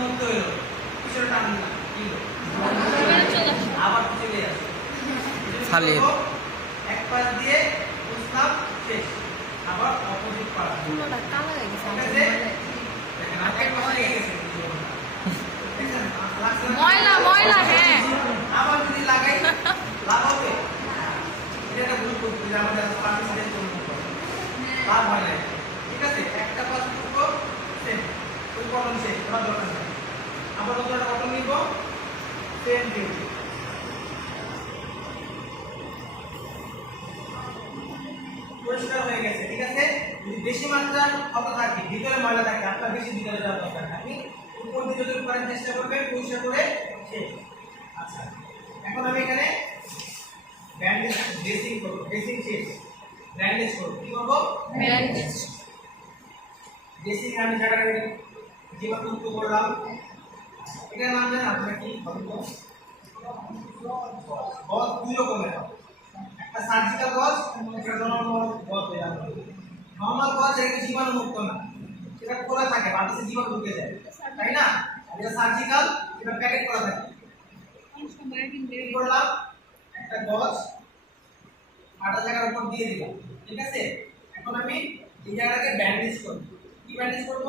না কি হলো? চলে আসো। আবার চলে আসে খালি। এক পাশ দিয়ে বুঝলাম শেষ আবার অপোজিট পাশ চুলোটা কালো হয়ে গেছে হয়। হয়ে? ময়লা ময়লা হ্যাঁ। আবার যদি লাগাই লাভ হবে এটা একটা ভুল করছি যে আমাদের পার্টিসিপেট লাভ হয় না। ঠিক আছে? একটা পাস করব সেম ওই শেষ করার দরকার নতুন একটা কটন নিব সেম ডিউটি পরিষ্কার হয়ে গেছে ঠিক আছে? যদি বেশি মাত্রার ক্ষত থাকে ভিতরে ময়লা থাকে আপনার বেশি ভিতরে যাওয়ার দরকার আপনি উপর দিকে যদি করার চেষ্টা করবেন পরিষ্কার করে শেষ। আচ্ছা এখন আমি এখানে ব্যান্ডেজ ড্রেসিং করব ড্রেসিং শেষ। ব্যান্ডেজ করব কি করব? ব্যান্ডেজ ড্রেসিং আমি জায়গাটা জীবাণু মুক্ত করলাম এটার নাম জানেন আপনার গজ দুই রকমের। একটা সার্জিক্যাল গজ একটা নর্মাল গজ নর্মাল গজ এটা জীবাণু মুক্ত না, সেটা খোলা থাকে বাতাসে জীবাণু ঢুকে যায়। তাই না? এটা সার্জিক্যাল এটা প্যাকেট করা থাকে। করলাম? একটা গজ কাটা জায়গার উপর দিয়ে দিলাম। ঠিক আছে? এখন আমি এই জায়গাটাকে ব্যান্ডেজ করব। কি ব্যান্ডেজ করব?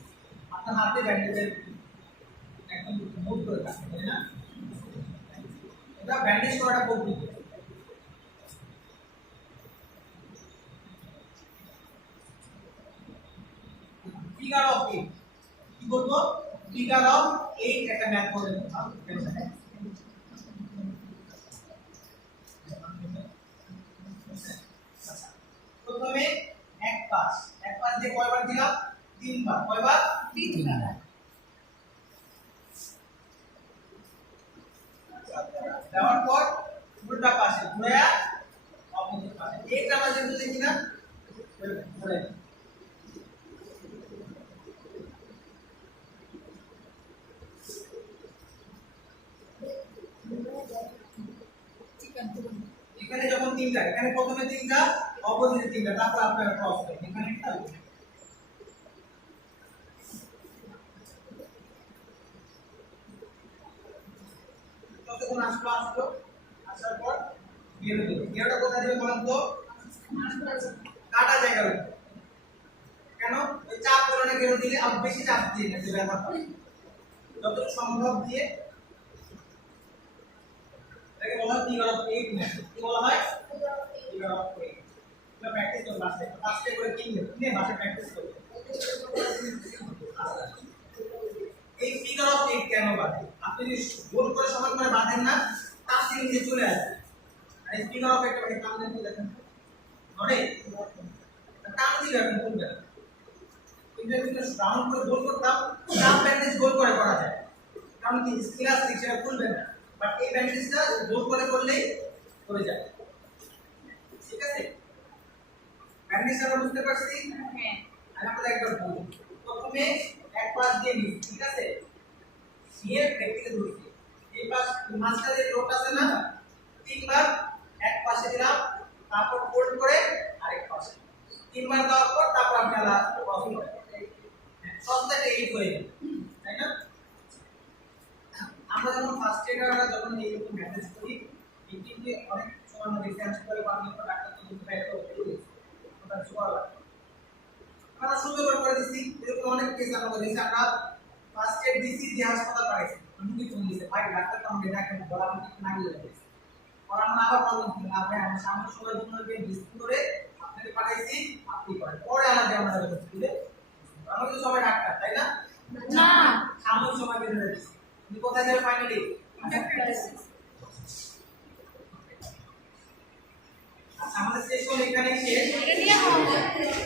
আপনার হাতে ব্যান্ডেজের একদম মুভ করে থাকবে তাই না? এটা ব্যান্ডেজ করাটা পদ্ধতি ফিগার অফ এইট কি বলব? ফিগার অফ এইট একটা ম্যাথ করে প্রথমে এক পাশ। এক পাশ দিয়ে কয়বার দিলাম? তিনবার। কয়বার? এখানে যখন তিনটা এখানে প্রথমে তিনটা অপোজিটে তিনটা তারপর আপনারা ক্রস এখানে একটা কতক্ষণ আসলো আসলো, আসার পর দেবে গেরোটা কোথায় দেবে বলেন তো? কাটা জায়গার কেন? ওই চাপ কারণে গেরো দিলে আর বেশি চাপ দিয়ে না যে ব্যথা সম্ভব দিয়ে এটাকে বলা হয় ফিগার অফ এইট কি বলা হয়? ফিগার অফ এইট প্র্যাকটিস করুন লাস্টে লাস্টে করে কিনবে কিনে বাসে প্র্যাকটিস করবে? এই ফিগার অফ এইট কেন আপনি যদি গোল করে সমান করে বাঁধেন না তার থেকে নিচে চলে আসবে। আর অফ একটা টান তো দেখেন। ধরে? টান তুলবে কিন্তু যদি রাউন্ড করে গোল করতাম চাপ ব্যান্ডেজ গোল করে করা যায়। কারণ কি ইলাস্টিক সেটা খুলবে না। বাট এই ব্যান্ডেজটা গোল করে করলেই করে যায়। ঠিক আছে? ব্যান্ডেজটা আমরা বুঝতে পারছি? হ্যাঁ। আমি আপনাদের একবার বলি। প্রথমে এক পাশ দিয়ে নিই ঠিক আছে? নিয়ে প্র্যাকটিসে ধরছি এই পাশ মাঝখানে লোট আছে না, তিনবার এক পাশে দিলাম, তারপর ফোল্ড করে আরেক পাশে। তিনবার দেওয়ার পর তারপর আপনারা লাস্ট করেন সবটাকে এইট হয়ে তাই না? আমরা যখন ফার্স্ট ইয়াররা যখন এইরকম ম্যানেজ করি, এই অনেক সময় রিসার্চ করে বা অনেক ডাক্তার তো বুঝতে পারে ওটা লাগে আমরা সুন্দর করে দিচ্ছি। এরকম অনেক কেস আমরা ফার্স্ট এড দিচ্ছি যে হাসপাতাল পাঠাইছি রুগী ফোন দিচ্ছে ভাই ডাক্তার তো আমাদের ডাক্তার বলা আমাকে না গেলে গেছে পর আমরা আবার বললাম কি না? ভাই আমরা সামনে সময় জন্য ডিসপ্লে করে আপনাকে পাঠাইছি আপনি করেন। পরে আমাদের আমরা হসপিটালে আমরা তো সবাই ডাক্তার তাই না? না। সামনে সময় বের হয়ে গেছে। তুমি কোথায় যাবে ফাইনালি আচ্ছা আমাদের সেশন এখানেই শেষ।